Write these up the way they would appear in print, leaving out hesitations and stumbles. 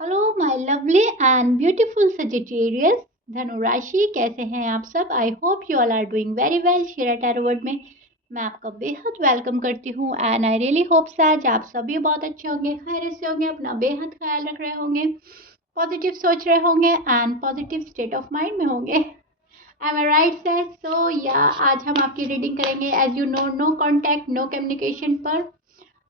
Hello my lovely and beautiful Sagittarius धनु राशि, कैसे हैं आप सब। I hope you all are doing very well. Shera tarot world में मैं आपका बेहद वेलकम करती हूँ एंड आई रियली होप सैज आप सभी बहुत अच्छे होंगे, खैरियत से होंगे, अपना बेहद ख्याल रख रहे होंगे, पॉजिटिव सोच रहे होंगे and positive state of mind में होंगे। Am I right सैज? सो या आज हम आपकी रीडिंग करेंगे as you know contact no communication पर।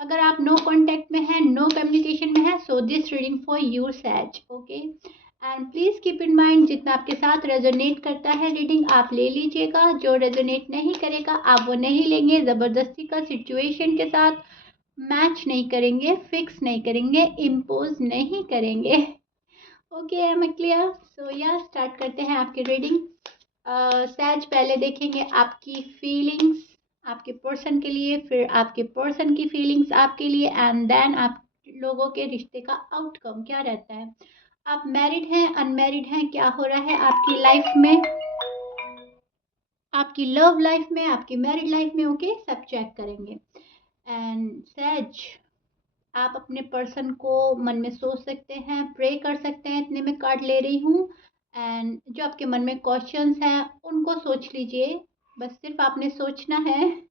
अगर आप नो कांटेक्ट में हैं, नो कम्युनिकेशन में है, so this reading for you says. Okay and please keep in mind, जितना आपके साथ रेजोनेट करता है रीडिंग आप ले लीजिएगा, जो रेजोनेट नहीं करेगा आप वो नहीं लेंगे। जबरदस्ती का सिचुएशन के साथ मैच नहीं करेंगे, फिक्स नहीं करेंगे, इम्पोज नहीं करेंगे। Okay am I clear? So yeah start करते हैं आपकी रीडिंग। सैज पहले देखेंगे आपकी फीलिंग्स आपके पर्सन के लिए, फिर आपके पर्सन की फीलिंग्स आपके लिए एंड देन आप लोगों के रिश्ते का आउटकम क्या रहता है। आप मैरिड हैं, अनमैरिड हैं, क्या हो रहा है आपकी लाइफ में, आपकी लव लाइफ में, आपकी मैरिड लाइफ में। ओके सब चेक करेंगे। एंड सैज आप अपने पर्सन को मन में सोच सकते हैं, प्रे कर सकते हैं। इतने में कार्ड ले रही हूँ एंड जो आपके मन में क्वेश्चंस हैं उनको सोच लीजिए, बस सिर्फ आपने सोचना है।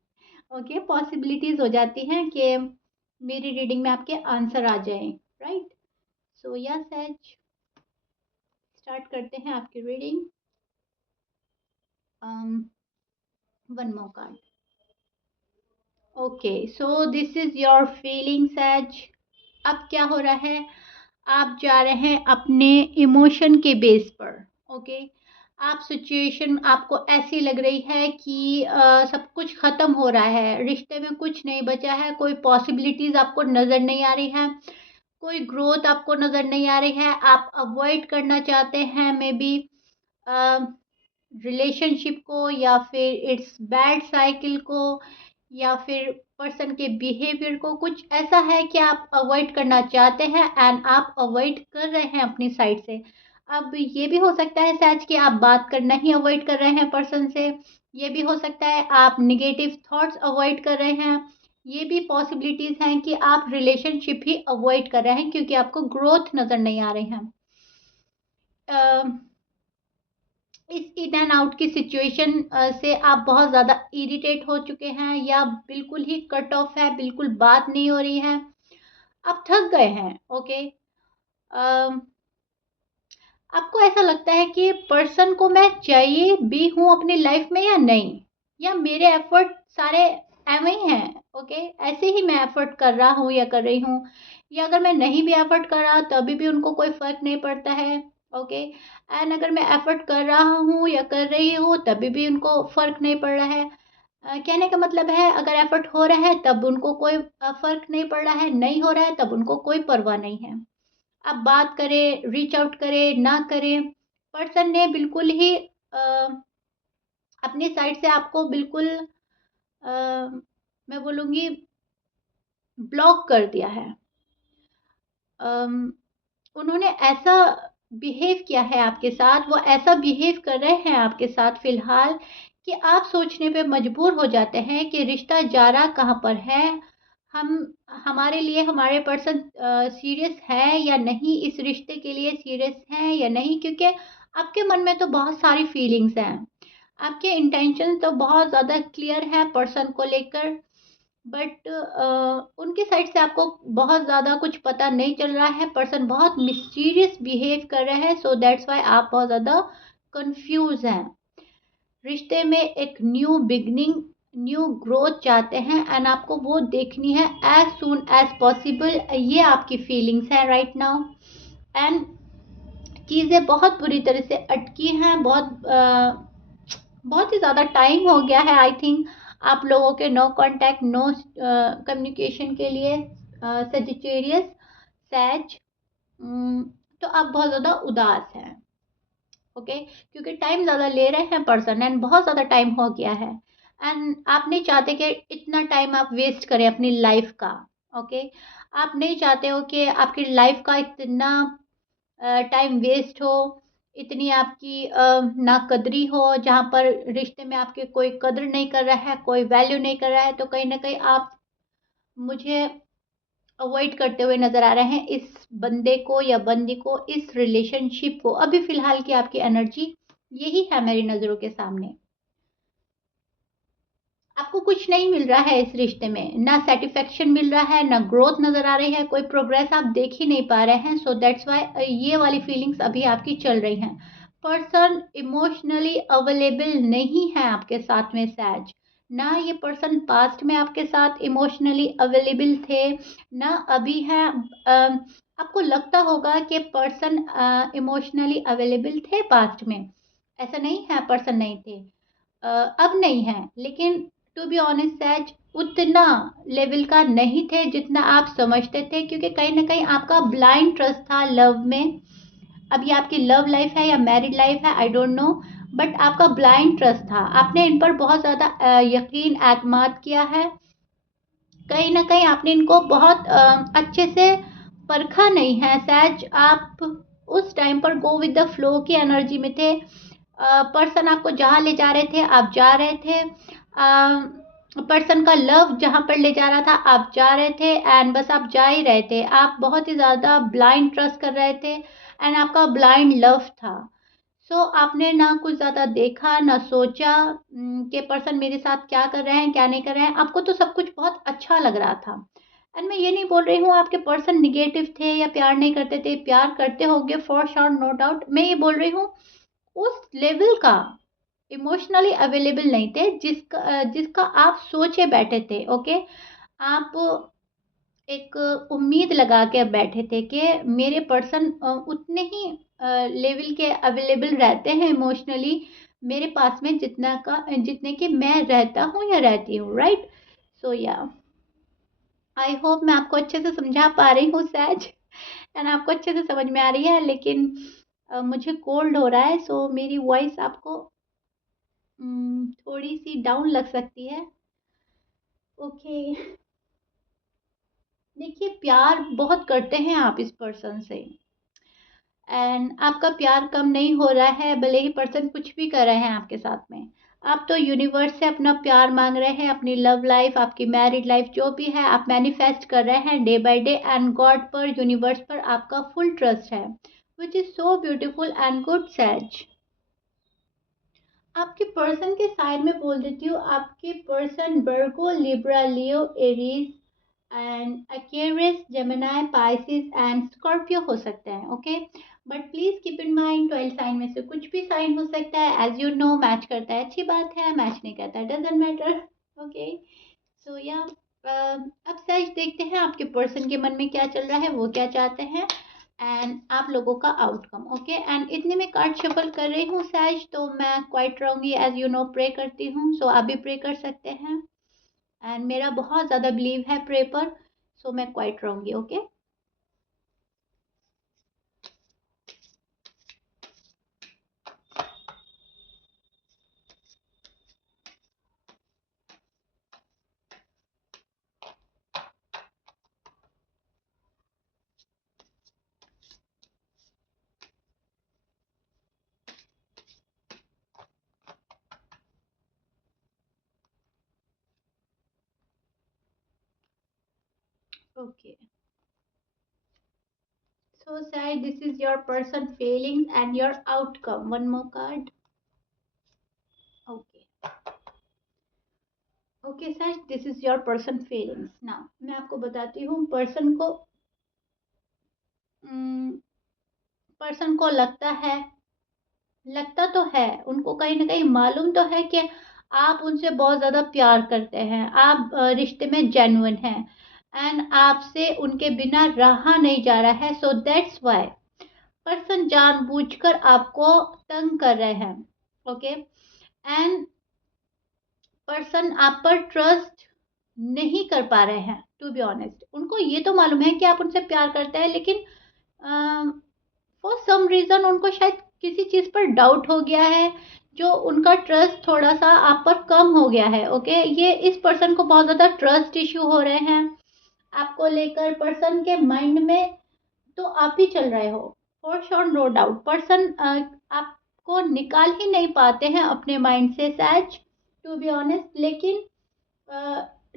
ओके पॉसिबिलिटीज हो जाती हैं कि मेरी रीडिंग में आपके आंसर आ जाएं, राइट। सो यस सच स्टार्ट करते हैं आपकी reading. One more card. Okay so this is your feelings edge. अब क्या हो रहा है, आप जा रहे हैं अपने इमोशन के बेस पर। ओके आप सिचुएशन आपको ऐसी लग रही है कि सब कुछ खत्म हो रहा है, रिश्ते में कुछ नहीं बचा है, कोई पॉसिबिलिटीज आपको नजर नहीं आ रही है, कोई ग्रोथ आपको नजर नहीं आ रही है, आप अवॉइड करना चाहते हैं मे बी रिलेशनशिप को या फिर इट्स बैड साइकिल को या फिर पर्सन के बिहेवियर को। कुछ ऐसा है कि आप अवॉइड करना चाहते हैं एंड आप अवॉइड कर रहे हैं अपनी साइड से। अब ये भी हो सकता है सच कि आप बात करना ही अवॉइड कर रहे हैं पर्सन से, ये भी हो सकता है आप निगेटिव थॉट्स अवॉइड कर रहे हैं, ये भी पॉसिबिलिटीज हैं कि आप रिलेशनशिप ही अवॉइड कर रहे हैं क्योंकि आपको ग्रोथ नजर नहीं आ रही है। इस इन एंड आउट की सिचुएशन से आप बहुत ज़्यादा इरिटेट हो चुके हैं या बिल्कुल ही कट ऑफ है, बिल्कुल बात नहीं हो रही है, आप थक गए हैं। ओके आपको ऐसा लगता है कि पर्सन को मैं चाहिए भी हूँ अपनी लाइफ में या नहीं, या मेरे एफर्ट सारे एवं ही हैं। ओके ऐसे ही मैं एफर्ट कर रहा हूँ या कर रही हूँ, या अगर मैं नहीं भी एफर्ट कर रहा तभी भी उनको कोई फर्क नहीं पड़ता है। ओके एंड अगर मैं एफर्ट कर रहा हूँ या कर रही हूँ तभी भी उनको फर्क नहीं पड़ रहा है। कहने का मतलब है अगर एफर्ट हो रहा है तब उनको कोई फर्क नहीं पड़ रहा है, नहीं हो रहा है तब उनको कोई परवाह नहीं है। आप बात करें, रीच आउट करें ना करें, पर्सन ने बिल्कुल ही अपनी साइड से आपको बिल्कुल मैं बोलूँगी ब्लॉक कर दिया है। उन्होंने ऐसा बिहेव किया है आपके साथ, वो ऐसा बिहेव कर रहे हैं आपके साथ फिलहाल कि आप सोचने पे मजबूर हो जाते हैं कि रिश्ता जा रहा कहाँ पर है, हम हमारे लिए हमारे पर्सन सीरियस है या नहीं, इस रिश्ते के लिए सीरियस हैं या नहीं, क्योंकि आपके मन में तो बहुत सारी फीलिंग्स हैं, आपके इंटेंशन तो बहुत ज़्यादा क्लियर है पर्सन को लेकर, बट उनकी साइड से आपको बहुत ज़्यादा कुछ पता नहीं चल रहा है, पर्सन बहुत मिस्टीरियस बिहेव कर रहे हैं, सो दैट्स वाई आप बहुत ज़्यादा कंफ्यूज हैं। रिश्ते में एक न्यू बिगनिंग, न्यू ग्रोथ चाहते हैं एंड आपको वो देखनी है एज सून एज पॉसिबल, ये आपकी फीलिंग्स है राइट नाउ। एंड चीज़ें बहुत बुरी तरह से अटकी हैं, बहुत ही ज़्यादा टाइम हो गया है आई थिंक आप लोगों के नो कांटेक्ट नो कम्युनिकेशन के लिए सजिटेरियस सैज। तो आप बहुत ज़्यादा उदास हैं। ओके क्योंकि टाइम ज़्यादा ले रहे हैं पर्सन एंड बहुत ज़्यादा टाइम हो गया है एंड आप नहीं चाहते कि इतना टाइम आप वेस्ट करें अपनी लाइफ का। ओके आप नहीं चाहते हो कि आपकी लाइफ का इतना टाइम वेस्ट हो, इतनी आपकी नाकदरी हो, जहाँ पर रिश्ते में आपके कोई कदर नहीं कर रहा है, कोई वैल्यू नहीं कर रहा है, तो कहीं ना कहीं आप मुझे अवॉइड करते हुए नज़र आ रहे हैं इस बंदे को या बंदी को, इस रिलेशनशिप को। अभी फ़िलहाल की आपकी एनर्जी यही है मेरी नज़रों के सामने। आपको कुछ नहीं मिल रहा है इस रिश्ते में, ना सैटिस्फैक्शन मिल रहा है, ना ग्रोथ नज़र आ रही है, कोई प्रोग्रेस आप देख ही नहीं पा रहे हैं। सो दैट्स व्हाई ये वाली फीलिंग्स अभी आपकी चल रही हैं। पर्सन इमोशनली अवेलेबल नहीं है आपके साथ में सैज। ना ये पर्सन पास्ट में आपके साथ इमोशनली अवेलेबल थे, ना अभी हैं। आपको लगता होगा कि पर्सन इमोशनली अवेलेबल थे पास्ट में, ऐसा नहीं है पर्सन नहीं थे। अब नहीं है, लेकिन टू बी ऑनेस्ट सैज उतना लेवल का नहीं थे जितना आप समझते थे, क्योंकि कहीं ना कहीं आपका ब्लाइंड ट्रस्ट था लव में। अब ये आपकी लव लाइफ है या मैरिड लाइफ है आई डोंट नो, बट आपका ब्लाइंड ट्रस्ट था। आपने इन पर बहुत ज़्यादा यकीन एतमाद किया है। कहीं ना कहीं आपने इनको बहुत अच्छे से परखा नहीं है सैज। आप उस टाइम पर गो विद द फ्लो की एनर्जी में थे। पर्सन आपको जहाँ ले जा रहे थे आप जा रहे थे। पर्सन का लव जहाँ पर ले जा रहा था आप जा रहे थे, एंड बस आप जा ही रहे थे। आप बहुत ही ज़्यादा ब्लाइंड ट्रस्ट कर रहे थे, एंड आपका ब्लाइंड लव था। सो आपने ना कुछ ज़्यादा देखा ना सोचा कि पर्सन मेरे साथ क्या कर रहे हैं क्या नहीं कर रहे हैं। आपको तो सब कुछ बहुत अच्छा लग रहा था। एंड मैं ये नहीं बोल रही हूँ आपके पर्सन निगेटिव थे या प्यार नहीं करते थे, प्यार करते होंगे फॉर श्योर, नो डाउट। मैं ये बोल रही हूँ उस लेवल का इमोशनली अवेलेबल नहीं थे जिसका आप सोचे बैठे थे। ओके, आप एक उम्मीद लगा के बैठे थे कि मेरे पर्सन उतने ही लेवल के अवेलेबल रहते हैं इमोशनली मेरे पास में जितने कि मैं रहता हूँ या रहती हूँ, राइट। सो या आई होप मैं आपको अच्छे से समझा पा रही हूँ सैज, एंड आपको अच्छे से समझ में आ रही है। लेकिन मुझे कोल्ड हो रहा है, सो मेरी वॉइस आपको थोड़ी सी डाउन लग सकती है। ओके, देखिए प्यार बहुत करते हैं आप इस पर्सन से, एंड आपका प्यार कम नहीं हो रहा है भले ही पर्सन कुछ भी कर रहे हैं आपके साथ में। आप तो यूनिवर्स से अपना प्यार मांग रहे हैं, अपनी लव लाइफ, आपकी मैरिड लाइफ जो भी है आप मैनिफेस्ट कर रहे हैं day by day, and God पर, यूनिवर्स पर आपका फुल ट्रस्ट है, which is so beautiful and good says. आपके पर्सन के साइड में बोल देती हूँ, आपके person Virgo, Libra, Leo, Aries and Aquarius, Gemini, Pisces and Scorpio हो सकते हैं। Okay, but please keep in mind 12 sign में से कुछ भी साइन हो सकता है। एज यू नो, मैच करता है अच्छी बात है, मैच नहीं करता है डजेंट मैटर। ओके, सो या अब सच देखते हैं आपके पर्सन के मन में क्या चल रहा है, वो क्या चाहते हैं, एंड आप लोगों का आउटकम। ओके, एंड इतने में कार्ड शफल कर रही हूँ सैज, तो मैं क्वाइट रहूंगी। एज यू नो प्रे करती हूँ, सो आप भी प्रे कर सकते हैं, एंड मेरा बहुत ज़्यादा बिलीव है प्रे पर, सो मैं क्वाइट रहूंगी। Okay, okay, so Sai, this is your person feelings and your outcome. One more card. Okay, okay Sai, this is your person feelings. Now मैं आपको बताती हूँ पर्सन को, पर्सन को लगता तो है, उनको कहीं ना कहीं मालूम तो है कि आप उनसे बहुत ज़्यादा प्यार करते हैं, आप रिश्ते में जेन्युइन हैं, एंड आपसे उनके बिना रहा नहीं जा रहा है। सो दैट्स वाई पर्सन जानबूझकर आपको तंग कर रहे हैं। ओके, एंड पर्सन आप पर ट्रस्ट नहीं कर पा रहे हैं। टू बी ऑनेस्ट, उनको ये तो मालूम है कि आप उनसे प्यार करते हैं, लेकिन फॉर सम रीज़न उनको शायद किसी चीज़ पर डाउट हो गया है, जो उनका ट्रस्ट थोड़ा सा आप पर कम हो गया है। ओके, ये इस पर्सन को बहुत ज़्यादा ट्रस्ट इश्यू हो रहे हैं आपको लेकर। पर्सन के माइंड में तो आप ही चल रहे हो for sure, no doubt. Person आपको निकाल ही नहीं पाते हैं अपने माइंड से सैच, टू बी ऑनेस्ट। लेकिन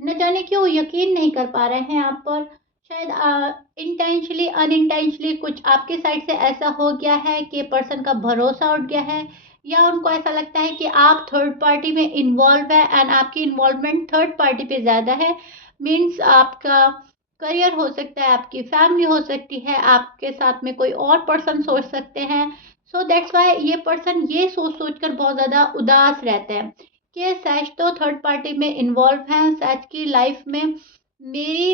न जाने क्यों यकीन नहीं कर पा रहे हैं आप पर। शायद इंटेंशनली अनइंटेंशनली कुछ आपके साइड से ऐसा हो गया है कि पर्सन का भरोसा उठ गया है, या उनको ऐसा लगता है कि आप थर्ड पार्टी में इन्वॉल्व है एंड आपकी इन्वॉल्वमेंट थर्ड पार्टी पे ज़्यादा है। मीन्स आपका करियर हो सकता है, आपकी फैमिली हो सकती है, आपके साथ में कोई और पर्सन सोच सकते हैं। सो दैट्स वाई ये पर्सन ये सोच सोच कर बहुत ज़्यादा उदास रहते हैं कि सच तो थर्ड पार्टी में इन्वॉल्व हैं, सच की लाइफ में मेरी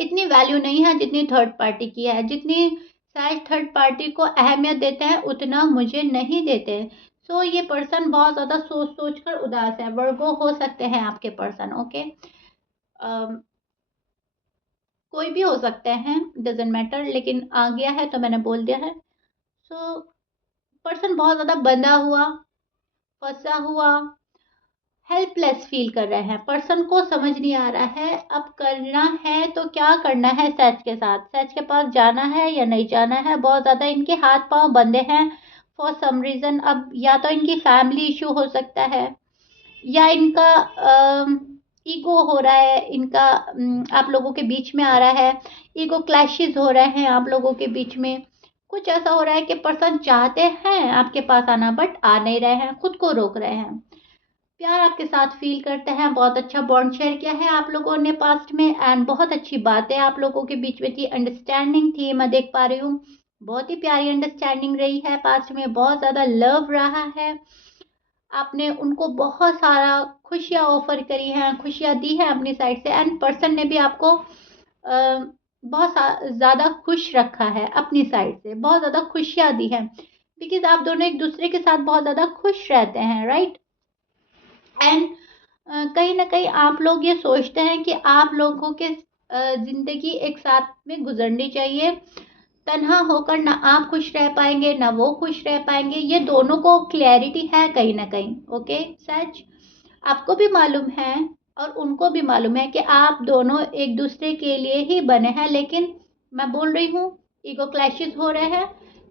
इतनी वैल्यू नहीं है जितनी थर्ड पार्टी की है, जितनी शायद थर्ड पार्टी को अहमियत देते हैं उतना मुझे नहीं देते। सो ये पर्सन बहुत ज़्यादा सोच सोच कर उदास है। वर्गो हो सकते हैं आपके पर्सन, ओके। कोई भी हो सकते हैं, डजेंट मैटर, लेकिन आ गया है तो मैंने बोल दिया है। सो पर्सन बहुत ज़्यादा बंधा हुआ, फंसा हुआ, हेल्पलेस फील कर रहे हैं। पर्सन को समझ नहीं आ रहा है अब करना है तो क्या करना है। सच के साथ सच के पास जाना है या नहीं जाना है, बहुत ज़्यादा इनके हाथ पांव बंधे हैं फॉर सम रीज़न। अब या तो इनकी फैमिली इशू हो सकता है, या इनका ईगो हो रहा है, इनका आप लोगों के बीच में आ रहा है, ईगो क्लैशेस हो रहे हैं आप लोगों के बीच में। कुछ ऐसा हो रहा है कि पर्सन चाहते हैं आपके पास आना बट आ नहीं रहे हैं, खुद को रोक रहे हैं। प्यार आपके साथ फील करते हैं, बहुत अच्छा बॉन्ड शेयर किया है आप लोगों ने पास्ट में, एंड बहुत अच्छी बातें आप लोगों के बीच में थी, अंडरस्टैंडिंग थी, मैं देख पा रही हूँ। बहुत ही प्यारी अंडरस्टैंडिंग रही है पास्ट में, बहुत ज़्यादा लव रहा है। आपने उनको बहुत सारा खुशियाँ ऑफर करी हैं, खुशियाँ दी हैं अपनी साइड से, एंड पर्सन ने भी आपको बहुत ज़्यादा खुश रखा है अपनी साइड से, बहुत ज़्यादा खुशियाँ दी हैं, बिकॉज आप दोनों एक दूसरे के साथ बहुत ज़्यादा खुश रहते हैं, राइट। एंड कहीं ना कहीं आप लोग ये सोचते हैं कि आप लोगों के ज़िंदगी एक साथ में गुजरनी चाहिए। तन्हा होकर ना आप खुश रह पाएंगे ना वो खुश रह पाएंगे, ये दोनों को क्लैरिटी है कहीं ना कहीं, ओके। सच आपको भी मालूम है और उनको भी मालूम है कि आप दोनों एक दूसरे के लिए ही बने हैं, लेकिन मैं बोल रही हूँ ईगो क्लैशेस हो रहे हैं।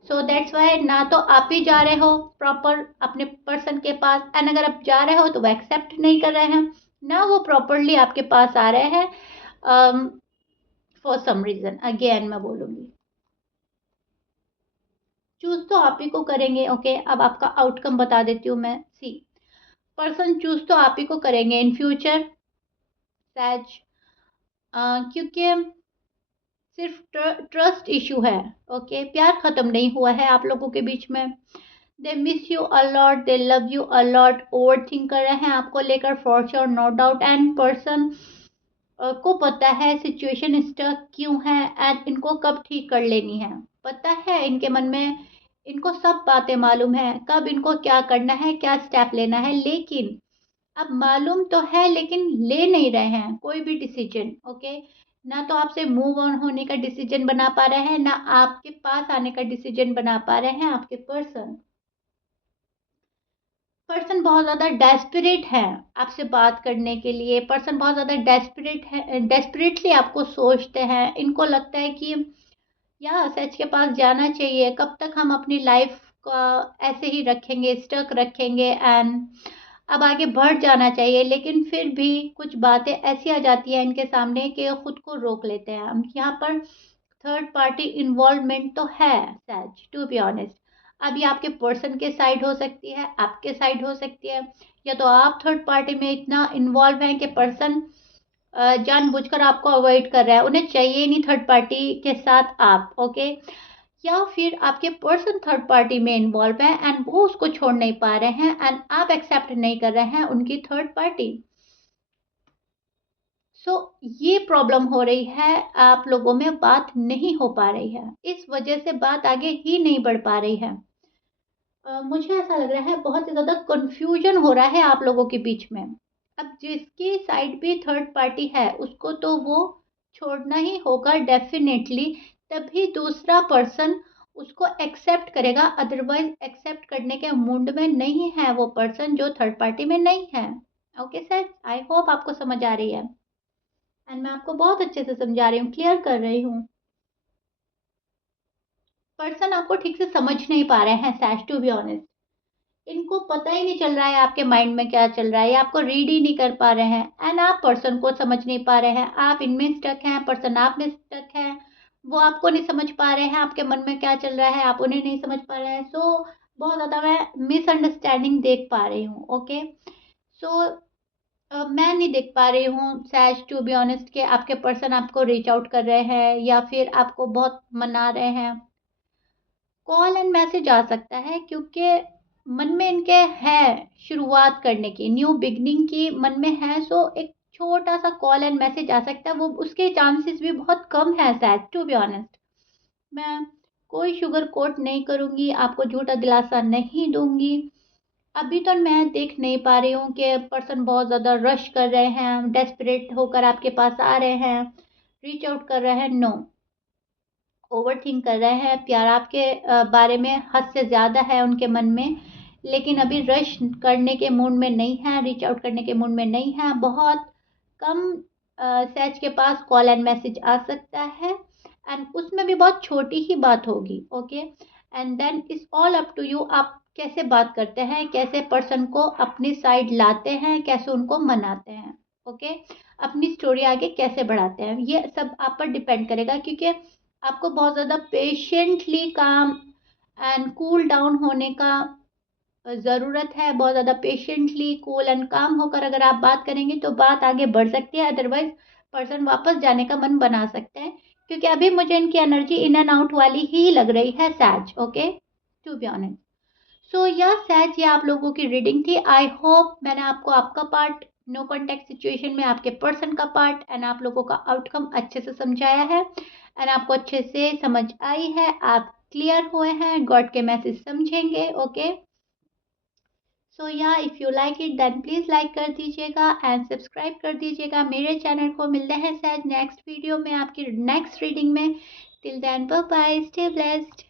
सो दैट्स वाई ना तो आप ही जा रहे हो प्रॉपर अपने पर्सन के पास, एंड अगर आप जा रहे हो तो वो एक्सेप्ट नहीं कर रहे हैं, ना वो प्रॉपरली आपके पास आ रहे हैं फॉर सम रीज़न। अगेन मैं बोलूँगी चूज तो आप ही को करेंगे, ओके। अब आपका आउटकम बता देती हूँ मैं। सी पर्सन चूज तो आप ही को करेंगे इन फ्यूचर सच, क्योंकि सिर्फ ट्रस्ट इशू है, ओके। प्यार खत्म नहीं हुआ है आप लोगों के बीच में। They miss you a lot, they love you a lot, overthink कर रहे हैं आपको लेकर for sure, no doubt. And person को पता है सिचुएशन स्टक क्यों है एंड इनको कब ठीक कर लेनी है, पता है इनके मन में। इनको सब बातें मालूम है कब इनको क्या करना है, क्या स्टेप लेना है, लेकिन अब मालूम तो है लेकिन ले नहीं रहे हैं कोई भी डिसीजन, ओके। ना तो आपसे मूव ऑन होने का डिसीजन बना पा रहे हैं, ना आपके पास आने का डिसीजन बना पा रहे हैं आपके पर्सन। पर्सन बहुत ज़्यादा डेस्परेट है आपसे बात करने के लिए। पर्सन बहुत ज़्यादा डेस्परेट है, डेस्परेटली आपको सोचते हैं। इनको लगता है कि या सच के पास जाना चाहिए, कब तक हम अपनी लाइफ का ऐसे ही रखेंगे, स्टक रखेंगे, एंड अब आगे बढ़ जाना चाहिए। लेकिन फिर भी कुछ बातें ऐसी आ जाती हैं इनके सामने कि खुद को रोक लेते हैं। हम यहाँ पर थर्ड पार्टी इन्वॉल्वमेंट तो है सच, टू बी ऑनेस्ट। अभी आपके पर्सन के साइड हो सकती है, आपके साइड हो सकती है, या तो आप थर्ड पार्टी में इतना इन्वॉल्व हैं कि पर्सन जानबूझकर आपको अवॉइड कर रहा है, उन्हें चाहिए ही नहीं थर्ड पार्टी के साथ आप, ओके। या फिर आपके पर्सन थर्ड पार्टी में इन्वॉल्व है एंड वो उसको छोड़ नहीं पा रहे हैं एंड आप एक्सेप्ट नहीं कर रहे हैं उनकी थर्ड पार्टी। सो ये प्रॉब्लम हो रही है, आप लोगों में बात नहीं हो पा रही है, इस वजह से बात आगे ही नहीं बढ़ पा रही है। मुझे ऐसा लग रहा है बहुत ही ज़्यादा कंफ्यूजन हो रहा है आप लोगों के बीच में। अब जिसकी साइड भी थर्ड पार्टी है उसको तो वो छोड़ना ही होगा डेफिनेटली, तभी दूसरा पर्सन उसको एक्सेप्ट करेगा। अदरवाइज एक्सेप्ट करने के मूड में नहीं है वो पर्सन जो थर्ड पार्टी में नहीं है, ओके सर। आई होप आपको समझ आ रही है, एंड मैं आपको बहुत अच्छे से समझा रही हूँ, क्लियर कर रही हूँ। पर्सन आपको ठीक से समझ नहीं पा रहे हैं सैश, टू बी ऑनेस्ट। इनको पता ही नहीं चल रहा है आपके माइंड में क्या चल रहा है, ये आपको रीड ही नहीं कर पा रहे हैं एंड आप पर्सन को समझ नहीं पा रहे हैं। आप इनमें स्टक हैं, पर्सन आप में स्टक है, वो आपको नहीं समझ पा रहे हैं आपके मन में क्या चल रहा है, आप उन्हें नहीं समझ पा रहे हैं। सो बहुत ज़्यादा मैं मिसअंडरस्टैंडिंग देख पा रही हूँ। ओके, सो मैं नहीं देख पा रही हूँ सैज, टू बी ऑनेस्ट, कि आपके पर्सन आपको रीच आउट कर रहे हैं या फिर आपको बहुत मना रहे हैं। कॉल एंड मैसेज आ सकता है क्योंकि मन में इनके है शुरुआत करने की, न्यू बिगनिंग की मन में है। सो एक छोटा सा कॉल एंड मैसेज आ सकता है, वो उसके चांसेस भी बहुत कम है शायद, टू बी ऑनेस्ट। मैं कोई शुगर कोट नहीं करूँगी, आपको झूठा दिलासा नहीं दूंगी। अभी तो मैं देख नहीं पा रही हूँ कि पर्सन बहुत ज़्यादा रश कर रहे हैं, डेस्परेट होकर आपके पास आ रहे हैं, रीच आउट कर रहे हैं। नो, ओवर थिंक कर रहे हैं, प्यार आपके बारे में हद से ज़्यादा है उनके मन में, लेकिन अभी रश करने के मूड में नहीं है, रीच आउट करने के मूड में नहीं है। बहुत कम सैच के पास कॉल एंड मैसेज आ सकता है एंड उसमें भी बहुत छोटी ही बात होगी। Okay, and then it's all up to you, आप कैसे बात करते हैं, कैसे पर्सन को अपनी साइड लाते हैं, कैसे उनको मनाते हैं। ओके, अपनी स्टोरी आगे कैसे बढ़ाते हैं, ये सब आप पर डिपेंड करेगा, क्योंकि आपको बहुत ज़्यादा पेशेंटली काम एंड कूल डाउन होने का ज़रूरत है। बहुत ज़्यादा पेशेंटली कूल एंड काम होकर अगर आप बात करेंगे तो बात आगे बढ़ सकती है, अदरवाइज पर्सन वापस जाने का मन बना सकते हैं, क्योंकि अभी मुझे इनकी एनर्जी इन एंड आउट वाली ही लग रही है says. Okay, to be honest. So yeah says, ये आप लोगों की रीडिंग थी। आई होप मैंने आपको आपका पार्ट, नो कॉन्टेक्ट सिचुएशन में आपके पर्सन का पार्ट एंड आप लोगों का आउटकम अच्छे से समझाया है एंड आपको अच्छे से समझ आई है, आप क्लियर हुए हैं, गॉड के मैसेज समझेंगे। Okay, so yeah if you like it then please like कर दीजिएगा एंड सब्सक्राइब कर दीजिएगा मेरे चैनल को। मिलते हैं शायद नेक्स्ट वीडियो में आपकी नेक्स्ट रीडिंग में। Till then bye bye, stay blessed.